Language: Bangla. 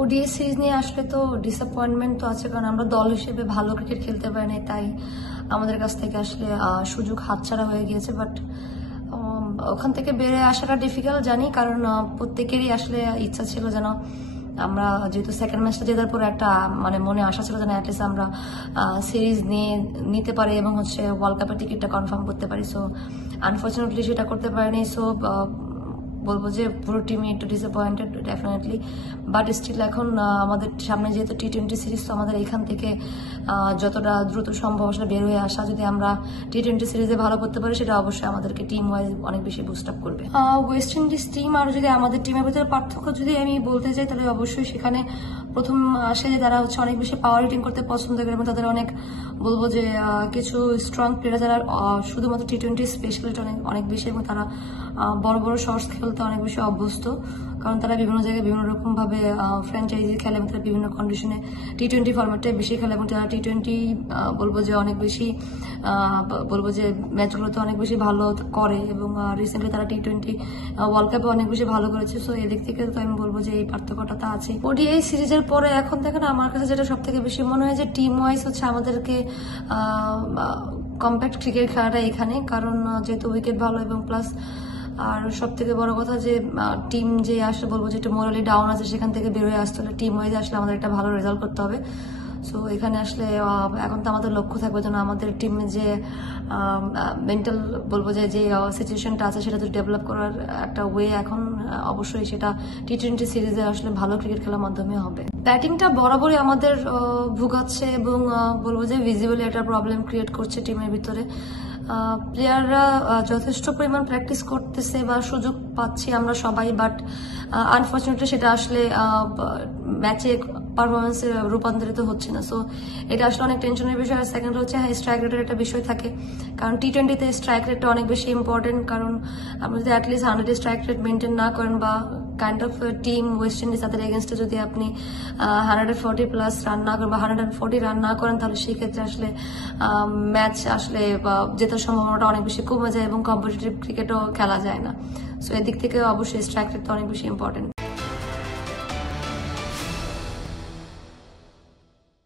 ওডিআই সিরিজ নিয়ে আসলে তো ডিসঅ্যাপয়েন্টমেন্ট তো আছে, কারণ আমরা দল হিসেবে ভালো ক্রিকেট খেলতে পারি না, তাই আমাদের কাছ থেকে আসলে সুযোগ হাতছাড়া হয়ে গিয়েছে। বাট ওখান থেকে বেড়ে আসাটা ডিফিকাল্ট জানি, কারণ প্রত্যেকেরই আসলে ইচ্ছা ছিল যেন আমরা, যেহেতু সেকেন্ড ম্যাচটা জেতার পর একটা মানে মনে আশা ছিল যেন অ্যাটলিস্ট আমরা সিরিজ নিতে পারি এবং ওয়ার্ল্ড কাপের টিকিটটা কনফার্ম করতে পারি। সো আনফর্চুনেটলি সেটা করতে পারিনি। সো বলবো যে পুরো টিমই একটু ডিসঅ্যাপয়েন্টেড ডেফিনেটলি। বাট স্টিল এখন আমাদের সামনে যেহেতু টি-20 সিরিজ, তো আমাদের এখান থেকে যতটা দ্রুত সম্ভব আসলে বের হয়ে আসা, যদি আমরা টি-20 সিরিজে ভালো করতে পারি সেটা অবশ্যই আমাদেরকে টিম ওয়াইজ অনেক বেশি বুস্ট আপ করবে। ওয়েস্ট ইন্ডিজ টিম আর যদি আমাদের টিমের ভিতরে পার্থক্য যদি আমি বলতে চাই, তাহলে অবশ্যই সেখানে প্রথম আসে যে তারা অনেক বেশি পাওয়ার হিটিং করতে পছন্দ করে এবং তাদের অনেক বলবো যে কিছু স্ট্রং প্লেয়ার যারা শুধুমাত্র টি-20 স্পেশালিস্ট অনেক বেশি, এবং তারা বড় বড় শর্টস খেলতে অনেক বেশি অভ্যস্ত, কারণ তারা বিভিন্ন জায়গায় বিভিন্ন রকম ভাবে ফ্র্যাঞ্চাইজি খেলে এবং তারা বিভিন্ন কন্ডিশনে টি-20 ফরম্যাটটাই বেশি খেলে এবং তারা টি-20 বলবো যে অনেক বেশি বলবো যে ম্যাচগুলোতে অনেক বেশি ভালো করে এবং রিসেন্টলি তারা টি-20 ওয়ার্ল্ড কাপে অনেক বেশি ভালো করেছে। সো এদিক থেকে তো আমি বলবো যে এই পার্থক্যটা তা আছে। ওডিআই সিরিজের পরে এখন দেখেন আমার কাছে যেটা সব থেকে বেশি মনে হয় যে টিম ওয়াইজ আমাদেরকে কম্প্যাক্ট ক্রিকেট খেলাটা এখানে, কারণ যেহেতু উইকেট ভালো এবং প্লাস আর সব থেকে বড় কথা যে টিম যে আসলে বলবো যে একটু মোরালি ডাউন আছে সেখান থেকে বেরোয় আসতে হলে টিম ওয়াইজ আসলে আমাদের একটা ভালো রেজাল্ট করতে হবে। সো এখানে আসলে এখন তো আমাদের লক্ষ্য থাকবে যেন আমাদের টিমে যে মেন্টাল বলবো যে সিচুয়েশনটা আছে সেটা তো ডেভেলপ করার একটা ওয়ে এখন অবশ্যই সেটা টি-20 সিরিজে আসলে ভালো ক্রিকেট খেলার মাধ্যমে হবে। ব্যাটিংটা বরাবরই আমাদের ভুগাচ্ছে এবং বলবো যে ভিজিবলি একটা প্রবলেম ক্রিয়েট করছে টিমের ভিতরে। প্লেয়াররা যথেষ্ট পরিমাণ প্র্যাকটিস করতেছে বা সুযোগ পাচ্ছি আমরা সবাই, বাট আনফর্চুনেটলি সেটা আসলে ম্যাচে পারফরমেন্সে রূপান্তরিত হচ্ছে না। সো এটা আসলে অনেক টেনশনের বিষয়। আর সেকেন্ড হচ্ছে স্ট্রাইক রেটের একটা বিষয় থাকে, কারণ টি-20তে স্ট্রাইক রেটটা অনেক বেশি ইম্পর্টেন্ট, কারণ আপনি যদি অ্যাটলিস্ট 100 স্ট্রাইক রেট মেনটেন না করেন বা kind of team West Indies তাদের এগেনস্টে যদি আপনি 140+ রান না করেন বা 140 রান না করেন, তাহলে সেই ক্ষেত্রে আসলে ম্যাচ আসলে জেতার সম্ভাবনাটা অনেক বেশি কমে যায় এবং কম্পিটিটিভ ক্রিকেটও খেলা যায় না। সো এদিক থেকে অবশ্যই স্ট্রাইক রেট অনেক বেশি ইম্পর্টেন্ট।